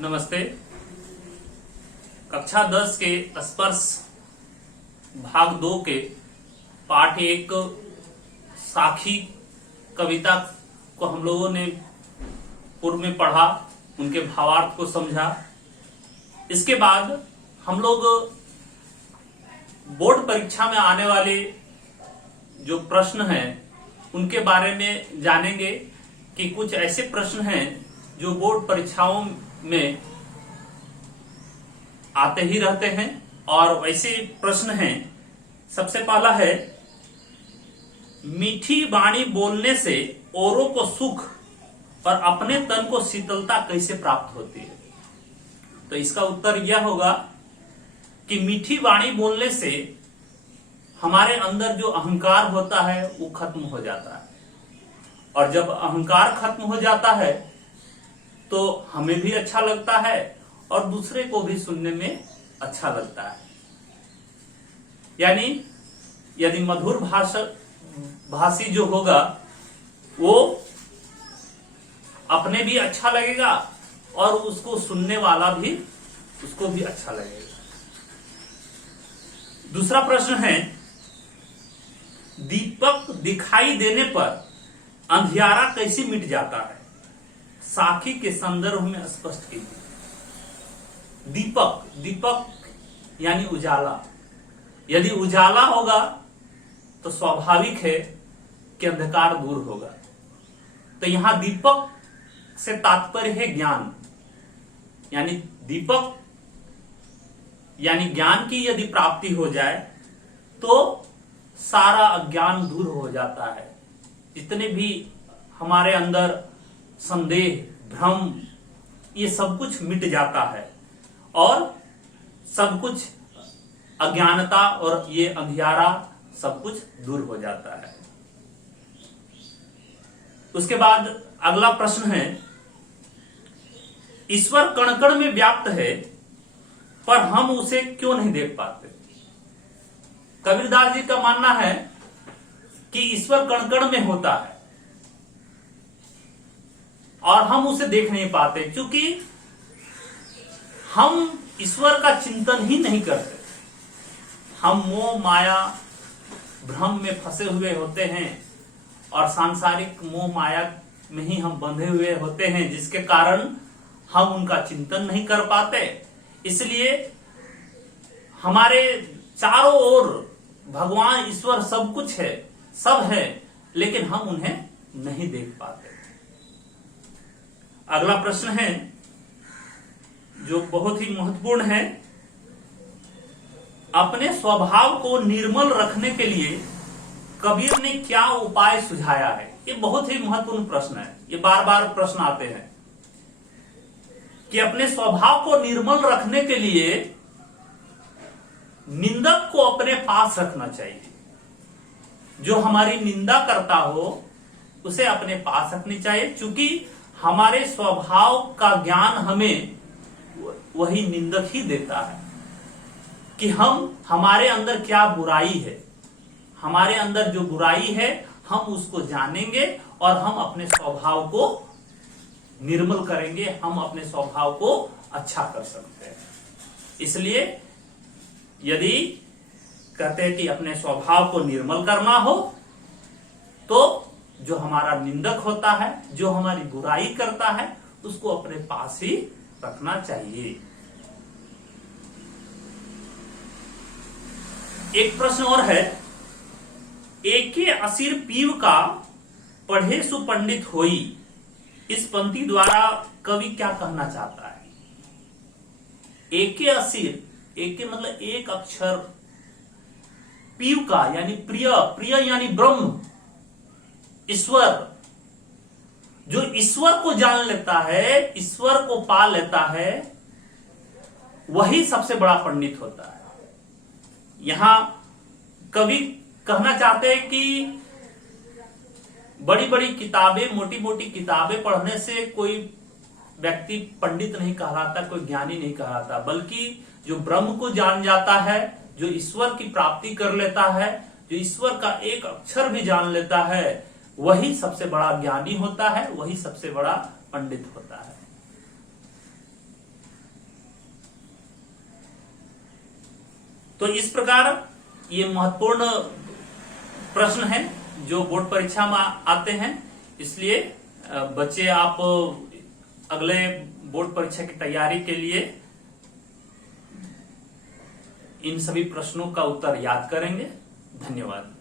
नमस्ते। कक्षा 10 के स्पर्श भाग 2 के पाठ 1 साखी कविता को हम लोगों ने पूर्व में पढ़ा, उनके भावार्थ को समझा। इसके बाद हम लोग बोर्ड परीक्षा में आने वाले जो प्रश्न हैं उनके बारे में जानेंगे कि कुछ ऐसे प्रश्न हैं जो बोर्ड परीक्षाओं में आते ही रहते हैं और वैसे प्रश्न हैं। सबसे पहला है, मीठी वाणी बोलने से औरों को सुख और अपने तन को शीतलता कैसे प्राप्त होती है? तो इसका उत्तर यह होगा कि मीठी वाणी बोलने से हमारे अंदर जो अहंकार होता है वो खत्म हो जाता है, और जब अहंकार खत्म हो जाता है तो हमें भी अच्छा लगता है और दूसरे को भी सुनने में अच्छा लगता है। यानी यदि मधुर भाषी जो होगा वो अपने भी अच्छा लगेगा और उसको सुनने वाला भी उसको भी अच्छा लगेगा। दूसरा प्रश्न है, दीपक दिखाई देने पर अंधियारा कैसे मिट जाता है? साखी के संदर्भ में स्पष्ट कीजिए। दीपक यानी उजाला। यदि उजाला होगा तो स्वाभाविक है कि अंधकार दूर होगा। तो यहां दीपक से तात्पर्य है ज्ञान, यानी दीपक यानी ज्ञान की यदि प्राप्ति हो जाए तो सारा अज्ञान दूर हो जाता है। जितने भी हमारे अंदर संदेह, भ्रम, ये सब कुछ मिट जाता है और सब कुछ अज्ञानता और ये अंधियारा सब कुछ दूर हो जाता है। उसके बाद अगला प्रश्न है, ईश्वर कण कण में व्याप्त है पर हम उसे क्यों नहीं देख पाते? कबीरदास जी का मानना है कि ईश्वर कण कण में होता है और हम उसे देख नहीं पाते, क्योंकि हम ईश्वर का चिंतन ही नहीं करते। हम मोह माया भ्रम में फंसे हुए होते हैं और सांसारिक मोह माया में ही हम बंधे हुए होते हैं, जिसके कारण हम उनका चिंतन नहीं कर पाते। इसलिए हमारे चारों ओर भगवान ईश्वर सब कुछ है, सब है, लेकिन हम उन्हें नहीं देख पाते। अगला प्रश्न है जो बहुत ही महत्वपूर्ण है, अपने स्वभाव को निर्मल रखने के लिए कबीर ने क्या उपाय सुझाया है? ये बहुत ही महत्वपूर्ण प्रश्न है। ये बार बार प्रश्न आते हैं कि अपने स्वभाव को निर्मल रखने के लिए निंदक को अपने पास रखना चाहिए। जो हमारी निंदा करता हो उसे अपने पास रखनी चाहिए, क्योंकि हमारे स्वभाव का ज्ञान हमें वही निंदक ही देता है कि हमारे अंदर क्या बुराई है। हमारे अंदर जो बुराई है हम उसको जानेंगे और हम अपने स्वभाव को निर्मल करेंगे, हम अपने स्वभाव को अच्छा कर सकते हैं। इसलिए यदि कहते हैं कि अपने स्वभाव को निर्मल करना हो तो जो हमारा निंदक होता है, जो हमारी बुराई करता है, उसको अपने पास ही रखना चाहिए। एक प्रश्न और है, एके असीर पीव का पढ़े सुपंडित होई, इस पंक्ति द्वारा कवि क्या कहना चाहता है? एके असीर, एके मतलब एक अक्षर, पीव का यानी प्रिय, प्रिय यानी ब्रह्म, ईश्वर। जो ईश्वर को जान लेता है, ईश्वर को पा लेता है, वही सबसे बड़ा पंडित होता है। यहां कवि कहना चाहते हैं कि बड़ी बड़ी किताबें, मोटी मोटी किताबें पढ़ने से कोई व्यक्ति पंडित नहीं कहलाता, कोई ज्ञानी नहीं कहलाता, बल्कि जो ब्रह्म को जान जाता है, जो ईश्वर की प्राप्ति कर लेता है, जो ईश्वर का एक अक्षर भी जान लेता है, वही सबसे बड़ा ज्ञानी होता है, वही सबसे बड़ा पंडित होता है। तो इस प्रकार ये महत्वपूर्ण प्रश्न है जो बोर्ड परीक्षा में आते हैं, इसलिए बच्चे आप अगले बोर्ड परीक्षा की तैयारी के लिए इन सभी प्रश्नों का उत्तर याद करेंगे। धन्यवाद।